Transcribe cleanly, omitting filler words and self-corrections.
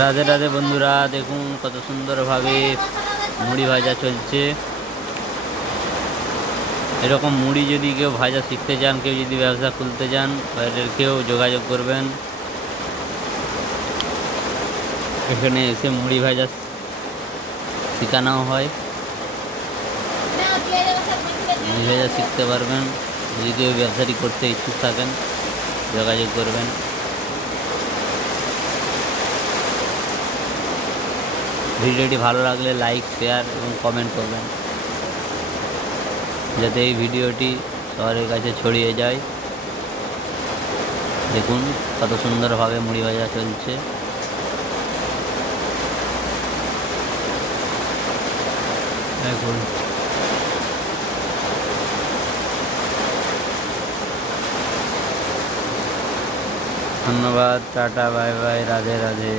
রাধে রাধে বন্ধুরা, দেখুন কত সুন্দরভাবে মুড়ি ভাজা চলছে। এরকম মুড়ি যদি কেউ ভাজা শিখতে চান, কেউ যদি ব্যবসা খুলতে চান, কেউ যোগাযোগ করবেন। এখানে এসে মুড়ি ভাজা শেখানো হয়, মুড়ি ভাজা শিখতে পারবেন। যদি কেউ ব্যবসাটি করতে ইচ্ছুক থাকেন, যোগাযোগ করবেন। ভিডিওটি ভালো লাগলে লাইক, শেয়ার এবং কমেন্ট করবেন, যাতে এই ভিডিওটি সবার কাছে ছড়িয়ে যায়। দেখুন কত সুন্দরভাবে মুড়ি ভাজা চলছে। দেখুন, ধন্যবাদ, tata, bye bye, Radhe Radhe.